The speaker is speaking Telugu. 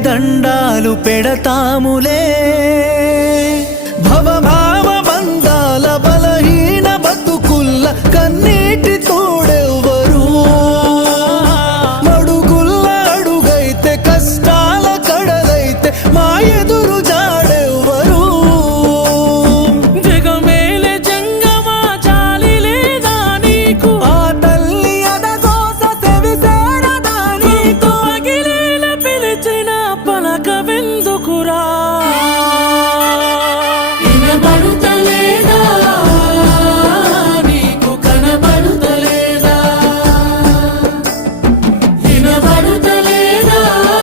దండాలు పెడతాములే భవభావ బంధాల బలహీన బతుకుల్ల కన్నీటి తోడెవ్వరు మడుగుల్ల అడుగైతే కష్టాల కడలైతే మా ఎదురు జాడెవ్వరు జగమేలే జంగమా జాలి లేదా నీకు ఆ తల్లి అదగోస సెవిసేరదా నీకు పగిలేల పిలిచిన పలకవెందుకురా